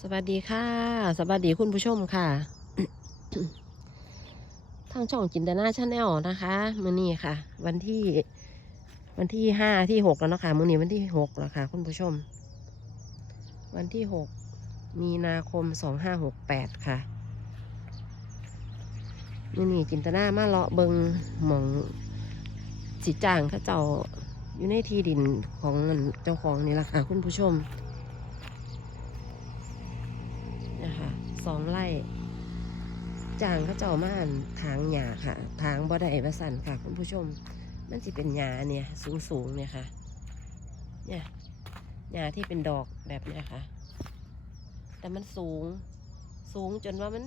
สวัสดีค่ะ สวัสดีคุณผู้ชมค่ะ ทางช่องจินตนาชาแนลนะคะมื้อนี้ค่ะ วันที่ วันที่ห้าที่หกแล้วเนาะคะมื้อนี้วันที่หกแล้วค่ะ คุณผู้ชม วันที่หกมีนาคมสองห้าหกแปดค่ะมื้อนี้จินตนามาเลาะเบิงหมองสิจ้างข้าเจ้าอยู่ในที่ดินของเจ้าของนี่แหละค่ะ คุณผู้ชม นะคะสองไร่ จางเขาเจ้ามานทางหญ้าค่ะ ทางบ่ได้ประสันค่ะ คุณผู้ชม มันจะเป็นหญ้าเนี่ยสูงสูงเนี่ยค่ะ เนี่ยหญ้าที่เป็นดอกแบบเนี้ยค่ะ แต่มันสูง สูงจนว่ามัน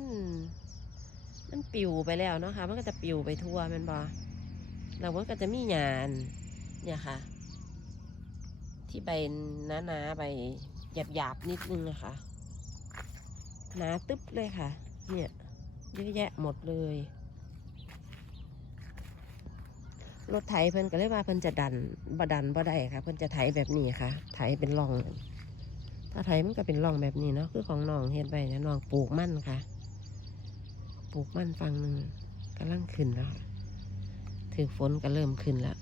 มันปิวไปแล้วเนาะค่ะ มันก็จะปิวไปทั่วมันบอแล้วมันก็จะมีหญ้านเนี่ยค่ะ ที่ใบหนาๆใบหยาบๆนิดนึงนะคะหนาตึ๊บเลยค่ะ เนี่ย เยอะแยะหมดเลย รถไถเพิ่นก็เลยว่าเพิ่นจะดันบ่ดันบ่ได้ค่ะ เพิ่นจะไถแบบนี้ค่ะ ไถเป็นร่อง ถ้าไถมันก็เป็นร่องแบบนี้เนาะคือของน้องเห็นไปเนี่ยน้องปลูกมั่นค่ะ ปลูกมั่นฟังหนึ่งกำลังขึ้นแล้วถือฝนก็เริ่มขึ้นแล้ว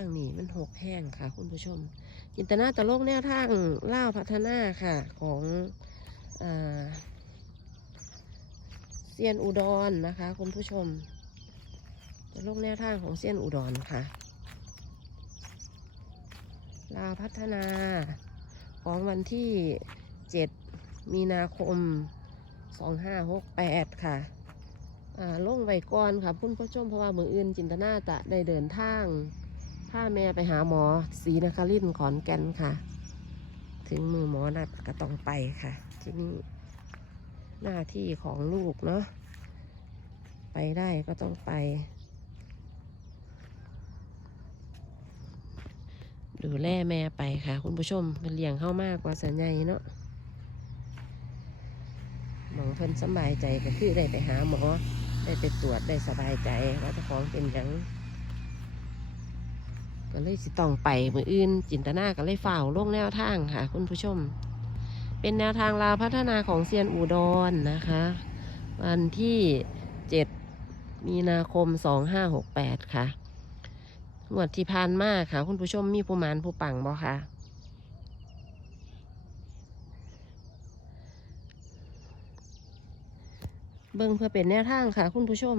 างนี้มันหกแห้งค่ะ คุณผู้ชม จินตนาตะโลกแนวทางเล่าพัฒนาค่ะของอเซียนอุดรนะคะ คุณผู้ชมตะโลกแนวทางของเซียนอุดรค่ะลาพัฒนาของวันที่เจ็ดมีนาคมสองห้าหกแปดค่ะอ่าลงไว้ก่อนค่ะคุณผู้ชมเพราะว่ามืออื่นจินตนาจะได้เดินทาง พาแม่ไปหาหมอศรีนครินขอนแก่นค่ะ ถึงมือหมอนัดก็ต้องไปค่ะ ที่นี่หน้าที่ของลูกเนาะไปได้ก็ต้องไป ดูแลแม่ไปค่ะ คุณผู้ชมเป็นเลี้ยงเข้ามากกว่าสัญญาเนาะหมองเพิ่นสบายใจก็คือได้ไปหาหมอ ได้ไปตรวจได้สบายใจว่าเจ้าของเป็นหยัง ก็เลยสิต้องไปมืออื่น จินตนาก็เลยฝ่าวลงแนวทางค่ะ คุณผู้ชม เป็นแนวทางลาวพัฒนาของเซียนอุดรนนะคะ วันที่เจ็ดมีนาคมสองห้าหกแปดค่ะงวดที่ผ่านมาค่ะ คุณผู้ชมมีผู้มานผู้ปังบ่ค่ะเบิ่งเพื่อเป็นแนวทางค่ะ คุณผู้ชม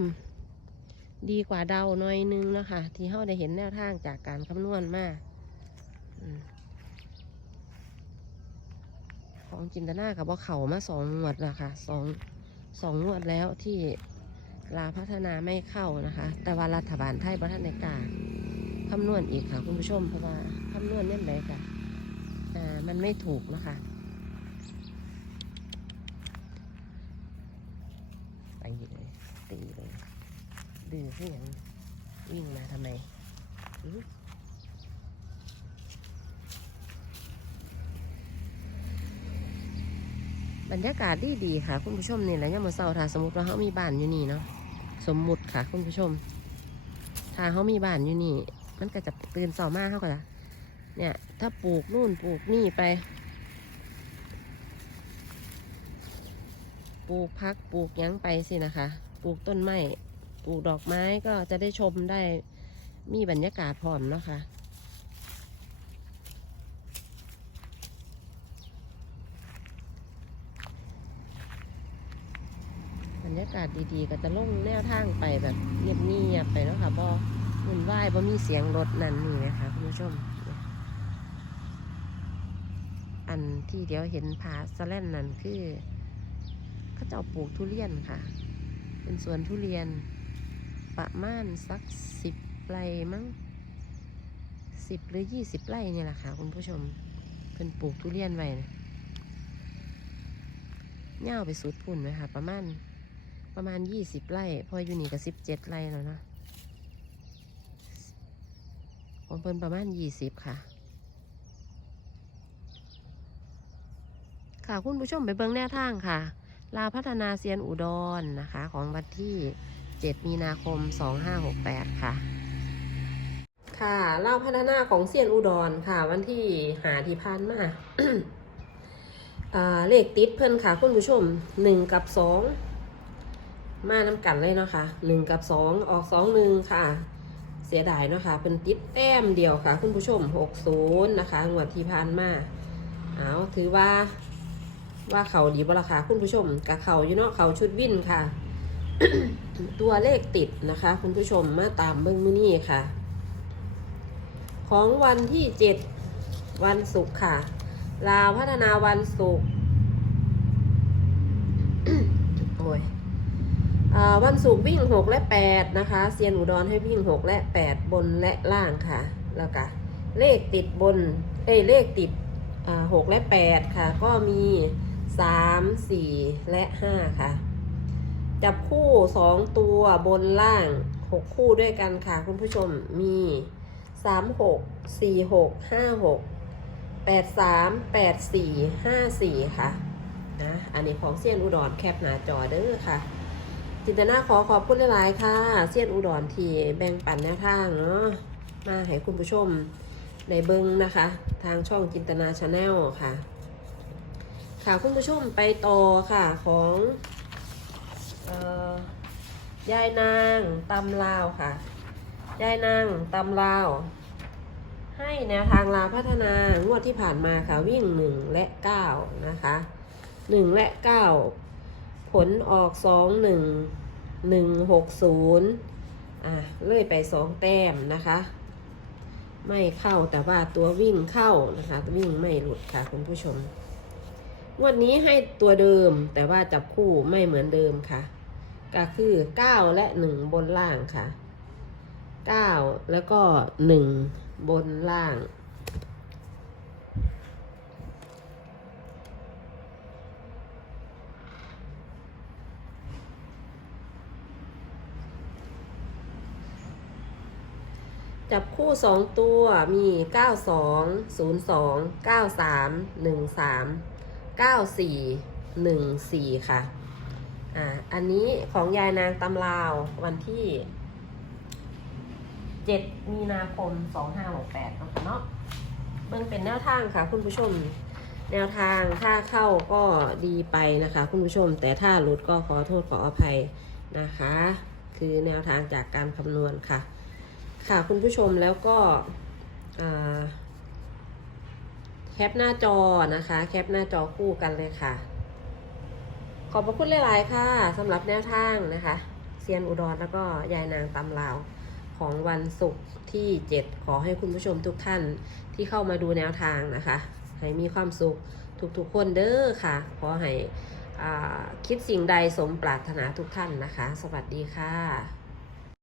ดีกว่าเดาหน่อยนึงนะคะที่เราได้เห็นแนวทางจากการคำนวณมาของจินตนากับว่าเขามาสองงวดแล้วค่ะสองสองงวดแล้วที่ลาพัฒนาไม่เข้านะคะ แต่ว่ารัฐบาลไทยประทานในกาคำนวณอีกค่ะคุณผู้ชมเพราะว่าคำนวณเน่นไหนค่ะอ่ามันไม่ถูกนะคะไปเลยตีเลย ดื้อขึ้นยังวิ่งมาทำไมบรรยากาศดีดีค่ะ คุณผู้ชมนี่แหละเนี่ยามมื่อเช้าถ้าสมมติว่าเขามีบ้านอยู่นี่เนาะสมมุติค่ะ คุณผู้ชม ถ้าเขามีบ้านอยู่นี่ มันก็จะตื่นเช้ามากเขาก็จะเนี่ย ถ้าปลูกนู่นปลูกนี่ไป ปลูกพักปลูกยังไปสินะคะ ปลูกต้นไม้ ปลูกดอกไม้ก็จะได้ชมได้มีบรรยากาศพร้อมเนาะคะบรรยากาศดีๆ ก็จะลงแนวทางไปแบบเงียบๆไปเนาะค่ะบ่วุ่นวายบ่มีเสียงรถนั่นนี่นะคะคุณผู้ชม อันที่เดี๋ยวเห็นผาสแลนนั่นคือเขาจะเอาปลูกทุเรียนค่ะ เป็นสวนทุเรียน ประมาณสักสิบไร่มั้งสิบหรือยี่สิบไร่เนี่ยแหละค่ะ คุณผู้ชมเพิ่นปลูกทุเรียนไว้นะเง่าไปสุดพุ่นไหมค่ะ ประมาณประมาณยี่สิบไร่พออยู่นี่ก็สิบเจ็ดไร่แล้วเนาะของเพิ่นประมาณยี่สิบค่ะ ค่ะคุณผู้ชมไปเบิ่งแนวทางค่ะ ลาพัฒนาเซียนอุดรนะคะ ของวันที่ 7 มีนาคม 2568 ค่ะ ค่ะเล่าพัฒนาของเซียนอุดรค่ะ วันที่หาที่พันมาาเลขติดเพิ่นค่ะ คุณผู้ชม 1 กับ 2 มาน้ำกันเลยเนาะค่ะ 1 กับ 2 ออก 2 1 ค่ะ เสียดายเนาะค่ะเป็นติดแต้มเดียวค่ะ คุณผู้ชม 60 นะคะงวดที่ผ่านมาเอาถือว่าว่าเขาดีบ่ละค่ะ คุณผู้ชมกับเขาอยู่เนาะเขาชุดวินค่ะ ตัวเลขติดนะคะ คุณผู้ชมมาตามเบิ้งมือนี่ค่ะ ของวันที่7วันศุกร์ค่ะ ลาวพัฒนาวันศุกร์โอ้ยอวันศุกร์วิ่ง6และ8นะคะเซียนอุดรให้วิ่ง6และ8บนและล่างค่ะ แล้วก็เลขติดบน เอ้ยเลขติดอ่า6และ8ค่ะ ก็มี3 4และ5ค่ะ จับคู่2ตัวบนล่าง6คู่ด้วยกันค่ะคุณผู้ชมมี3 6 4 6 5 6 8 3 8 4 5 4ค่ะนะอันนี้ของเซียนอุดรแคปหน้าจอเด้อค่ะ จินตนาขอขอบคุณหลายๆค่ะเซียนอุดรที่แบ่งปันแนวทางเนาะมาให้คุณผู้ชมในเบิงนะคะ ทางช่องจินตนาชาแนลค่ะ ค่ะคุณผู้ชมไปต่อค่ะของ ยายนางตำลาวค่ะ ยายนางตำลาว ให้แนวทางลาวพัฒนางวดที่ผ่านมาค่ะ วิ่งหนึ่งและเก้านะคะหนึ่งและเก้าผลออกสองหนึ่งหนึ่งหกศูนย์อะเลื่อยไปสองแต้มนะคะ ไม่เข้าแต่ว่าตัววิ่งเข้านะคะ วิ่งไม่หลุดค่ะคุณผู้ชม งวดนี้ให้ตัวเดิมแต่ว่าจับคู่ไม่เหมือนเดิมค่ะ ก็คือ9และ1บนล่างค่ะ9แล้วก็1บนล่างจับคู่ 2 ตัวมี 92 02 93 13 94 14 ค่ะ อ่า อันนี้ของยายนางตำลาววันที่ 7 มีนาคม 2568เนาะคะเนาะมันเป็นแนวทางค่ะ คุณผู้ชม แนวทางถ้าเข้าก็ดีไปนะคะ คุณผู้ชม แต่ถ้าหลุดก็ขอโทษขออภัยนะคะ คือแนวทางจากการคำนวณค่ะ ค่ะคุณผู้ชมแล้วก็อ่า แคปหน้าจอนะคะ แคปหน้าจอคู่กันเลยค่ะ ขอบพระคุณหลาย ๆ ค่ะสำหรับแนวทางนะคะเซียนอุดรแล้วก็ยายนางตำลาวของวันศุกร์ที่ 7 ขอให้คุณผู้ชมทุกท่านที่เข้ามาดูแนวทางนะคะ ให้มีความสุขทุกๆคนเด้อค่ะ ขอให้คิดสิ่งใดสมปรารถนาทุกท่านนะคะ สวัสดีค่ะ